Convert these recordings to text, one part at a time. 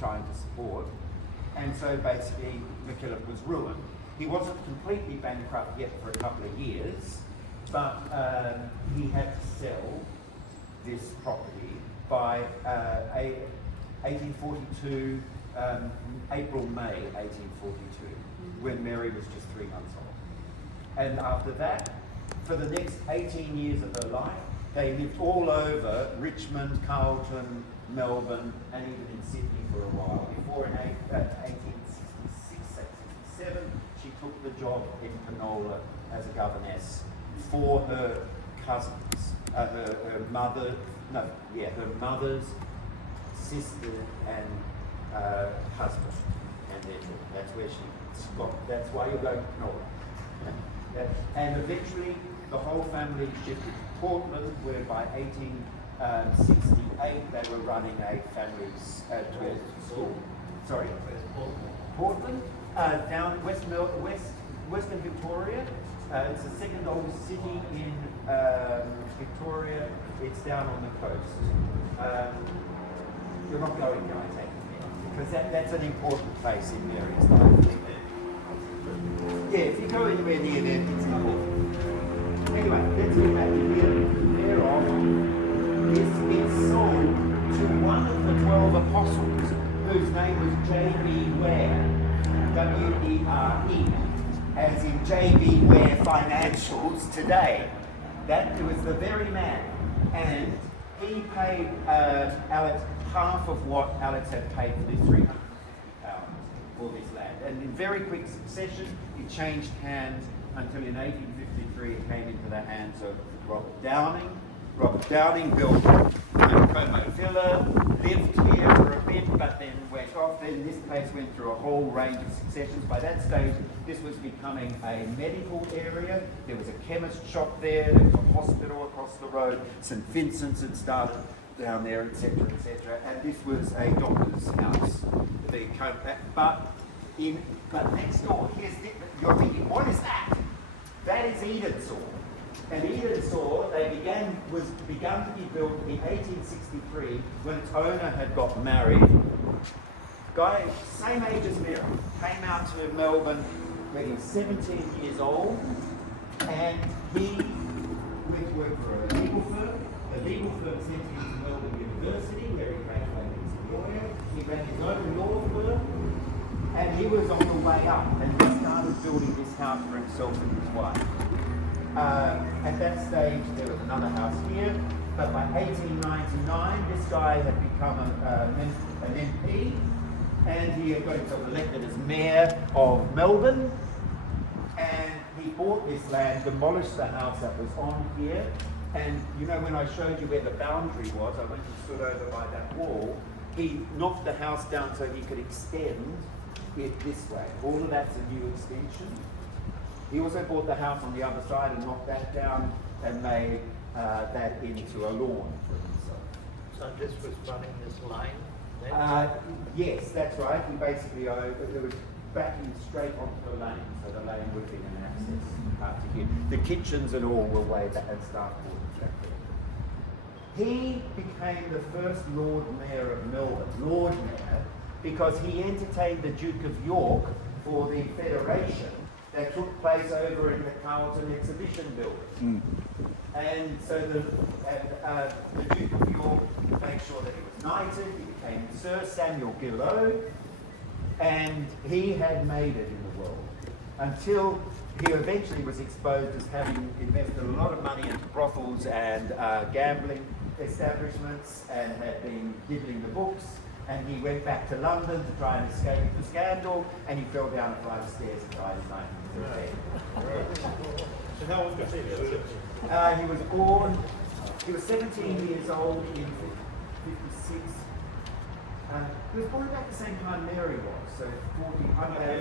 trying to support. And so basically MacKillop was ruined. He wasn't completely bankrupt yet for a couple of years, but he had to sell this property by 1842, April, May 1842, when Mary was just 3 months old. And after that, for the next 18 years of her life, they lived all over Richmond, Carlton, Melbourne, and even in Sydney for a while. Before in 1866, 67, she took the job in Penola as a governess for her cousins, her mother's sister and husband, and their daughter. That's where she got. That's why you're going to Penola. And eventually, the whole family shifted to Portland, where by 1868 they were running a family school. Sorry? Portland? Down Western Victoria. It's the second oldest city in Victoria. It's down on the coast. You're not going there, I take it, because that's an important place in Mary's life. Yeah, if you go anywhere near there, it's important. Anyway, let's get back to here. Thereof, this is sold to one of the 12 apostles, whose name was J.B. Ware, W-E-R-E, as in J.B. Ware Financials today. That was the very man. And he paid Alex half of what Alex had paid for this £350 for this land. And in very quick succession, it changed hands until in 1853 it came into the hands of Robert Downing. Robert Downing built Como Villa, lived here for a bit, but then went off. Then this place went through a whole range of successions. By that stage, this was becoming a medical area. There was a chemist shop there. There was a hospital across the road. St. Vincent's had started down there, etc., etc. And this was a doctor's house. But next door, you're thinking, what is that? That is Edensaw. And Edensaw, was begun to be built in 1863 when its owner had got married. Guy, same age as Mary, came out to Melbourne when he was 17 years old, and he went to work for a legal firm. The legal firm sent him to Melbourne University, where he graduated as a lawyer. He ran his own law firm, and he was on the way up, and he started building this house for himself and his wife. At that stage, there was another house here, but by 1899, this guy had become an MP, and he had got himself elected as mayor of Melbourne, and he bought this land, demolished the house that was on here, and you know when I showed you where the boundary was, I went and stood over by that wall, he knocked the house down so he could extend it this way. All of that's a new extension. He also bought the house on the other side and knocked that down and made that into a lawn for himself. So this was running this line? Yes, that's right. He basically, it was backing straight onto the lane, so the lane would be an access to here. The kitchens and all were way back and staff quarters back there. He became the first Lord Mayor of Melbourne, Lord Mayor, because he entertained the Duke of York for the Federation that took place over in the Carlton Exhibition Building. And so the Duke of York made sure that he was knighted, he became Sir Samuel Gillot, and he had made it in the world until he eventually was exposed as having invested a lot of money into brothels and gambling establishments and had been diddling the books. And he went back to London to try and escape the scandal, and he fell down a flight of stairs and died in 1913. So how old was he? He was 17 years old in 56. He was born about the same time Mary was, so 40. He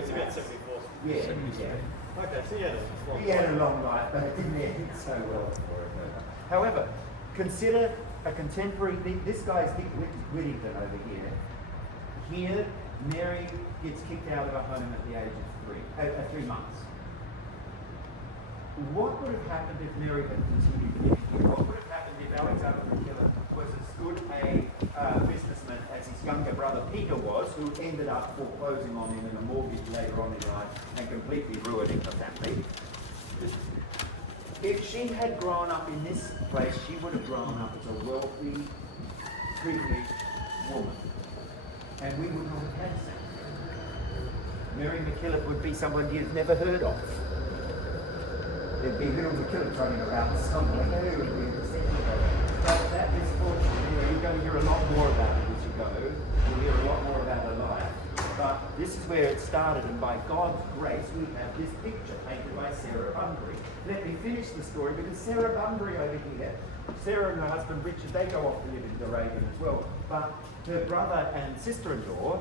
was about 74. Yeah. Okay, so he had a long life, but it didn't end so well for him. However, consider a contemporary thing. This guy's Dick Whittington over here. Here, Mary gets kicked out of her home at the age of 3 months. What would have happened if Mary had continued living here? What would have happened if Alexander and Flora was as good a businessman as his younger brother Peter was, who ended up foreclosing on him in a mortgage later on in life and completely ruining the family. If she had grown up in this place, she would have grown up as a wealthy, privileged woman. And we would not have had that. Mary MacKillop would be someone you've never heard of. There'd be little MacKillops running around somewhere. But that is fortunate. You're going to hear a lot more about it as you go. You'll hear a lot more about her life. But this is where it started, and by God's grace, we have this picture painted by Sarah Bunbury. Let me finish the story, because Sarah Bunbury over here, Sarah and her husband Richard, they go off to live in Durango as well. But her brother and sister-in-law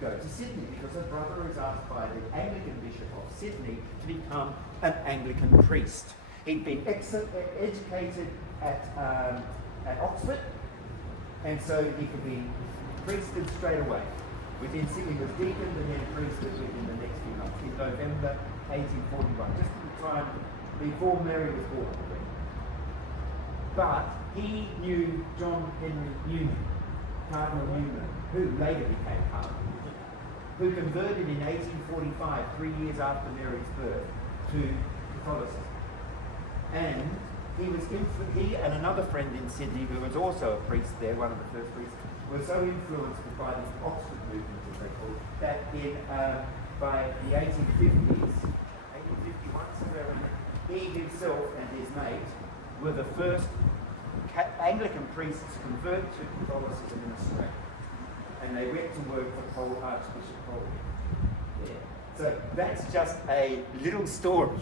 go to Sydney, because her brother is asked by the Anglican Bishop of Sydney to become an Anglican priest. He'd been educated at Oxford, and so he could be priested straight away. Within Sydney was deaconed and then priested within the next few months, in November 1841, just at the time before Mary was born. But he knew John Henry Newman, Cardinal Newman, who later became Cardinal, who converted in 1845, 3 years after Mary's birth, to Catholicism. And he and another friend in Sydney, who was also a priest there, one of the first priests, were so influenced by the Oxford movement, as they call it, that by the 1850s, 1851, somewhere around there, he himself and his mate were the first Anglican priests to convert to Catholicism in Australia. And they went to work for Archbishop Colby. Yeah. So that's just a little story.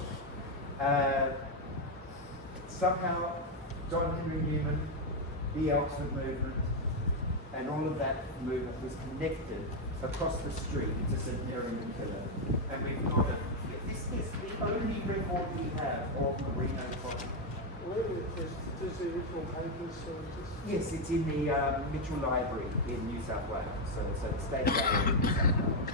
Somehow, John Henry Newman, the Oxford movement, and all of that movement was connected across the street to St Mary MacKillop. And we've got it. This is the only record we have of Merino Cottage. Where is the original papers? Yes, it's in the Mitchell Library in New South Wales, so the State Gallery in New South Wales.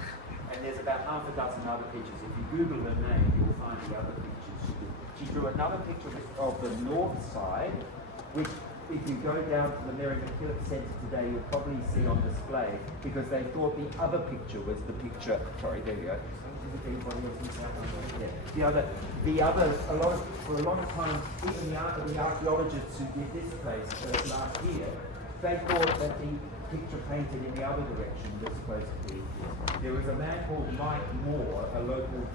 And there's about half a dozen other pictures. If you Google her name, you'll find the other pictures. She drew another picture of the north side, which if you go down to the Mary MacKillop Centre today, you'll probably see on display, because they thought the other picture was the picture. Sorry, there you go. Yeah. For a lot of times, even the archaeologists who did this place last year, they thought that the picture painted in the other direction was supposed to be. There was a man called Mike Moore, a local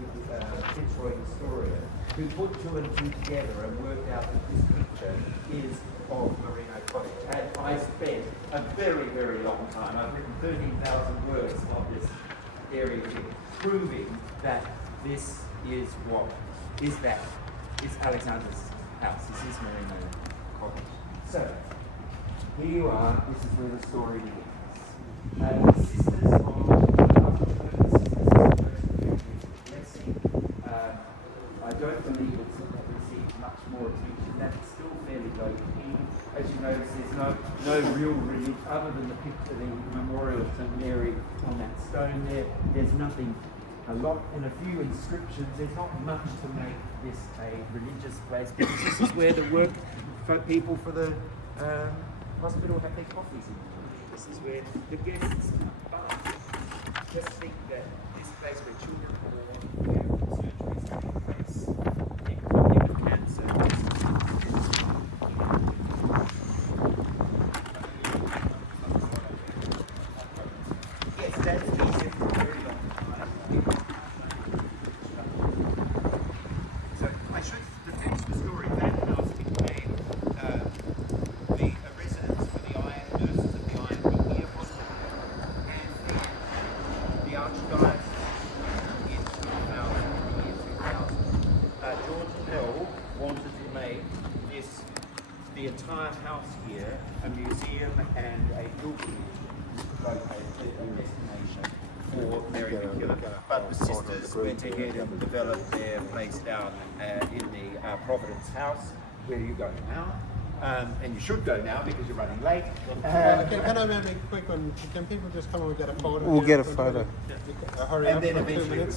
Fitzroy historian, who put two and two together and worked out that this picture is of Merino Cottage. And I spent a very, very long time. I've written 13,000 words on this area here, proving that this is Alexander's house. This is Merino Cottage. So, here you are. This is where the story begins. The sisters of Lexie. I don't believe it's received much more attention. That's still fairly low key. As you notice, there's no real relief other than the picture, the memorial of St Mary on that stone there. There's nothing, a lot, and a few inscriptions. There's not much to make this a religious place, because this is where the people for the hospital have their coffees in. This is where the guests come. But just think that this place where children are born, where surgeries take place, with cancer. Yes, that's easy for a very long time. So I should finish the story. That house became the residence for the iron nurses of the Iron Here Hospital, and the Archdiocese in 2000. George Pell wanted to make the entire house here a museum and a pilgrimage destination for Mary MacKillop. But the sisters went ahead and developed their place down in the Providence House, where you go now. And you should go now because you're running late. Can I make a quick one? Can people just come and get a photo? We'll get a photo. Hurry up And then for 2 eventually minutes.